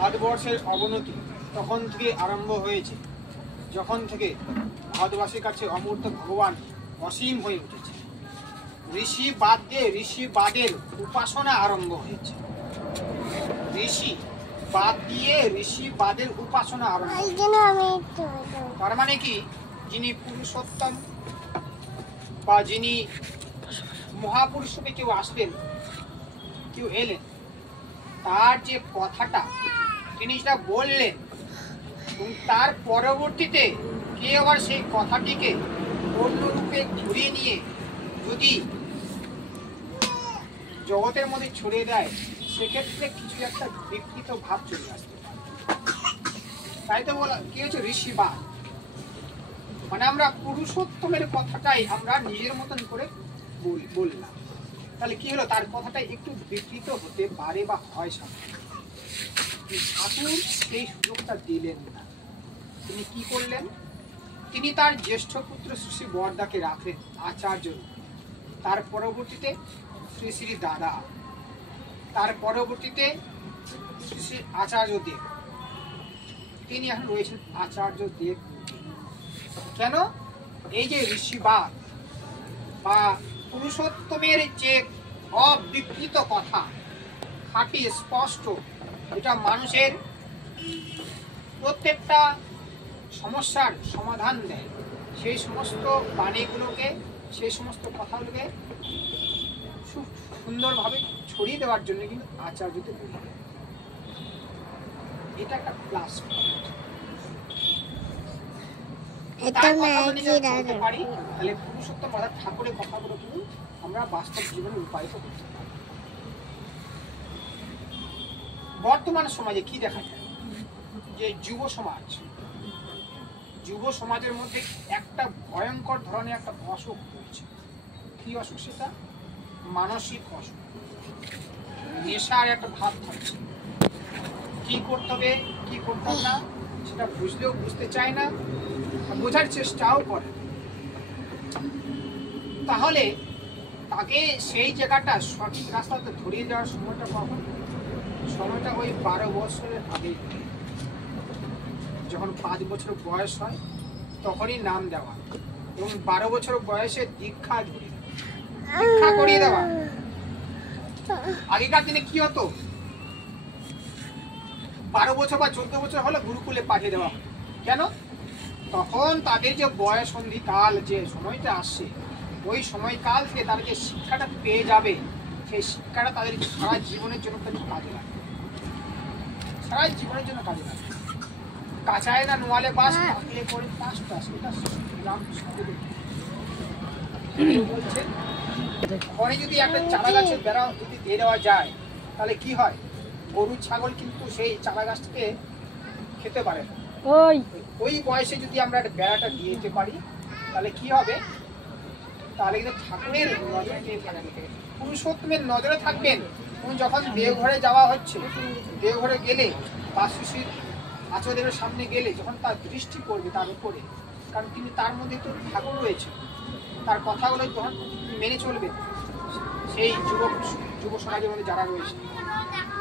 ভারতবর্ষের অবনতি তখন থেকে আরম্ভ হয়েছে, যখন থেকে ভারতবাসীর কাছে অমূর্ত ভগবান অসীম হয়ে উঠেছে। ঋষিবাদের উপাসনা আরম্ভ হয়েছে। ঋষিবাদের উপাসনা আরম্ভ হয়েছে। তার মানে কি, যিনি পুরুষোত্তম বা যিনি মহাপুরুষ রূপে কেউ আসলেন, কেউ এলেন, তার যে কথাটা তিনি সেটা বললেন, এবং তার পরবর্তীতে কে আবার সেই কথাটিকে অন্য রূপে ঘুরিয়ে নিয়ে যদি জগতের মধ্যে ছড়িয়ে দেয়, সেক্ষেত্রে কিছু একটা বিকৃত ভাব চলে আসতে পারে। তাই তো বলা কি হচ্ছে ঋষিবাদ, মানে আমরা পুরুষোত্তমের কথাটাই আমরা নিজের মতন করে বললাম। তাহলে কি হলো, তার কথাটা একটু বিকৃত হতে পারে বা হয়। ঠাকুর সেই সুযোগটা দিলেন না। তিনি কি করলেন, তিনি তার জ্যেষ্ঠ পুত্র শ্রী বরদাকে রাখলেন আচার্য, তার পরবর্তীতে শ্রী শ্রী দাদা, তার পরবর্তীতে শ্রী শ্রী আচার্য দেব, তিনি এখন রয়েছেন আচার্য দেব। কেন? এই যে ঋষিবাদ বা পুরুষোত্তমের যে অবিকৃত কথা, খাঁটি স্পষ্ট, এটা মানুষের প্রত্যেকটা সমস্যার সমাধান দেয়, সেই সমস্ত বাণীগুলোকে, সেই সমস্ত কথাগুলোকে খুব সুন্দরভাবে ছড়িয়ে দেওয়ার জন্য কিন্তু আচার্যদের বলি, এটা একটা প্লাস পয়েন্ট। তাহলে পুরুষোত্তম অর্থাৎ ঠাকুরের কথাগুলো কিন্তু আমরা বাস্তব জীবনে রূপায়িত করতে পারি। বর্তমান সমাজে কি দেখা যায়, যে যুব সমাজের মধ্যে একটা ভয়ঙ্কর ধরনের একটা অসুখ রয়েছে। কি অসুখ সেটা? মানসিক অসুখ, নেশার একটা ভাব থাকছে। কি করতে হবে, কি করতে হবে না, সেটা বুঝলেও বুঝতে চায় না, বোঝার চেষ্টাও করে। তাহলে তাকে সেই জায়গাটা সঠিক রাস্তাতে ধরিয়ে যাওয়ার সময়টা কখন? সময়টা ওই 12 বছরের আগে, যখন 5 বছর বয়স হয় তখনই নাম দেওয়া, এবং 12 বছর বয়সে দীক্ষা করিয়ে দেওয়া। আগেকার দিনে কি হতো, 12 বছর বা 14 বছর হলে গুরুকুলে পাঠিয়ে দেওয়া। কেন? তখন তাদের যে বয়সন্ধি কাল, যে সময়টা আসছে, ওই সময়কাল থেকে তারা যে শিক্ষাটা পেয়ে যাবে, সেই শিক্ষাটা তাদের সারা জীবনের জন্য কাজে লাগে, সারা জীবনের জন্য কাজে লাগে। কাঁচায় না নোয়ালে বাস, পাকলে করে পাঁচটা, সেটা বলছে। ঘরে যদি একটা চারা গাছের বেড়া যদি দিয়ে দেওয়া যায়, তাহলে কি হয়, গরু ছাগল কিন্তু সেই চারা গাছটাকে খেতে পারে না। ওই বয়সে যদি আমরা একটা বেড়াটা দিয়ে দিতে পারি, তাহলে কি হবে, তাহলে কিন্তু ঠাকুরের নজরে থাকবে, পুরুষোত্তমের নজরে থাকবেন। এবং যখন দেওঘরে যাওয়া হচ্ছে, দেওঘরে গেলে বা শিশির আচার্যদেবের সামনে গেলে যখন তার দৃষ্টি পড়বে তার উপরে, কারণ তিনি তার মধ্যে তো ঠাকুর রয়েছে, তার কথাগুলো যখন মেনে চলবে, সেই যুব সমাজের মধ্যে যারা রয়েছে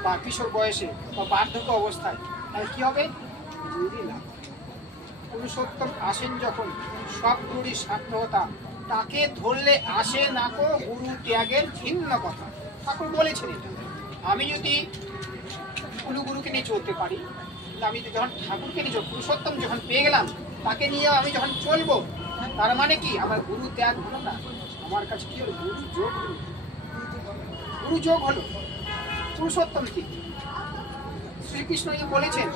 বা কিশোর বয়সে বা বার্ধক্য অবস্থায়, তাহলে কি হবে, পুরুষোত্তম আসেন যখন, সব গুরুরই সার্থকতা, তাকে ধরলে আসে না কো গুরু ত্যাগের ভিন্ন কথা। ঠাকুর বলেছেন এটা। আমি যদি গুরুকে নিয়ে চলতে পারি, আমি যখন ঠাকুরকে নিয়ে পুরুষোত্তম যখন পেয়ে গেলাম, তাকে নিয়ে আমি যখন চলবো, তার মানে কি আমার গুরু ত্যাগ হলো না, আমার কাছে কি হলো, গুরু যোগ হলো। পুরুষোত্তম কি শ্রীকৃষ্ণ বলেছেন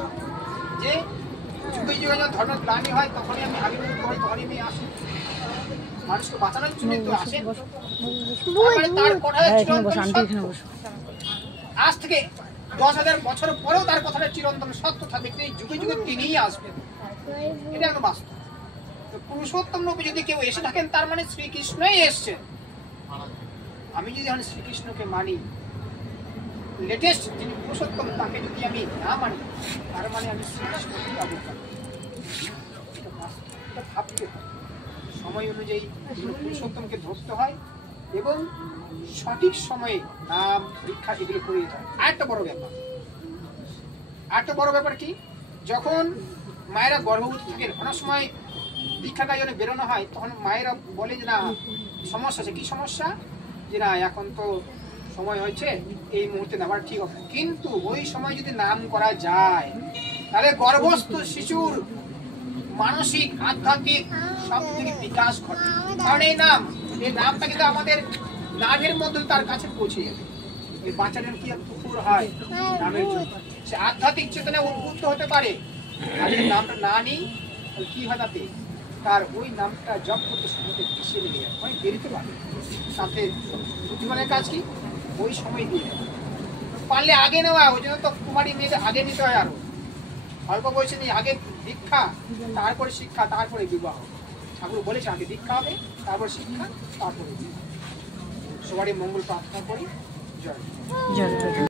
যে যুগে যুগে যখন ধর্মের গ্লানি হয় তখনই আমি আবির্ভূত হই, তখনই আমি আসি, মানুষকে বাঁচানোর জন্য তো আসেন। তার কথা আজ থেকে 10,000 বছর পরেও তার কথাটা চিরন্তন সত্য থাকবে, যুগে যুগে তিনিই আসবেন, এটা একটা বাস্তব। পুরুষোত্তম রূপে যদি কেউ এসে থাকেন, তার মানে শ্রীকৃষ্ণই এসছেন। আমি যদি এখন শ্রীকৃষ্ণকে মানি, লেটেস্ট যিনি পুরুষোত্তম, তাকে যদি আমি না মানি, তার মানে আমি শ্রীকৃষ্ণকে ভাবতে হয়। সময় অনুযায়ী পুরুষোত্তমকে ধরতে হয় এবং সঠিক সময়ে নাম দীক্ষা এগুলো করে দিতে হয়। আরেকটা বড় ব্যাপার, আর তো বড় ব্যাপার কি, যখন মায়েরা গর্ভবতী থাকেন অনেক সময় দীক্ষার কাজে বেরোনো হয়, তখন মায়েরা বলে যে না সমস্যা আছে। কি সমস্যা? যে না এখন তো সময় হয়েছে, এই মুহূর্তে নেওয়ার ঠিক হবে। কিন্তু ওই সময় যদি নাম করা যায় তাহলে গর্ভস্থ শিশুর মানসিক আধ্যাত্মিক সব থেকে বিকাশ ঘটে। কারণ এই নামটা কিন্তু আমাদের নাভের মধ্যে তার কাছে পৌঁছে যাবে। ওই বাচ্চাদের কি পুকুর হয় নামের জন্য, সে আধ্যাত্মিক চেতনা উদ্বুদ্ধ হতে পারে। আর যদি নামটা না নিই তাহলে কি হয়, তাতে তার ওই নামটা জপ করতে সময়তে পিছিয়ে লেগে যায়, অনেক দেরিতে পারে। সাথে বুদ্ধিমানের কাজ কি, ওই সময় দিয়ে দেয়। পারলে আগে নেওয়া, ওই জন্য তো কুমারী মেয়েদের আগে নিতে হয়। আরো অল্প বয়সে নিয়ে আগে দীক্ষা, তারপরে শিক্ষা, তারপরে বিবাহ। ঠাকুর বলেছে আগে দীক্ষা হবে, তারপর শিক্ষা, তারপরে বিবাহ। সবারই মঙ্গল প্রার্থনা করি। জয়।